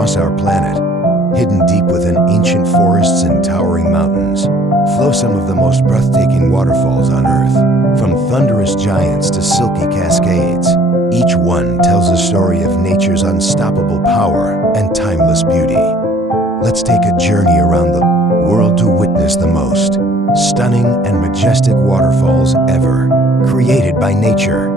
Across our planet, hidden deep within ancient forests and towering mountains, flow some of the most breathtaking waterfalls on Earth. From thunderous giants to silky cascades, each one tells a story of nature's unstoppable power and timeless beauty. Let's take a journey around the world to witness the most stunning and majestic waterfalls ever created by nature.